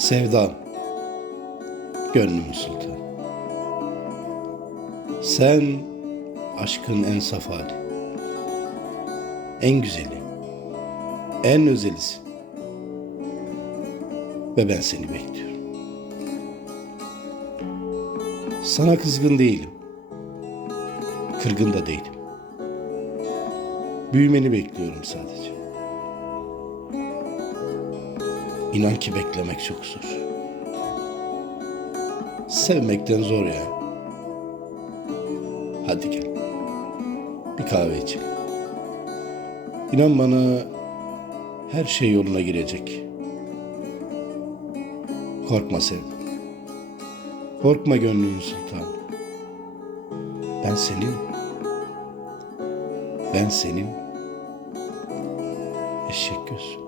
Sevdam, gönlümün sultanı. Sen aşkın en saf hali. En güzeli, en özelisin. Ve ben seni bekliyorum. Sana kızgın değilim. Kırgın da değilim. Büyümeni bekliyorum sadece. İnan ki beklemek çok zor. Sevmekten zor ya. Hadi gel. Bir kahve içelim. İnan bana her şey yoluna girecek. Korkma sevdim. Korkma gönlümün sultanı. Ben senin. Ben senin. Eşek göz.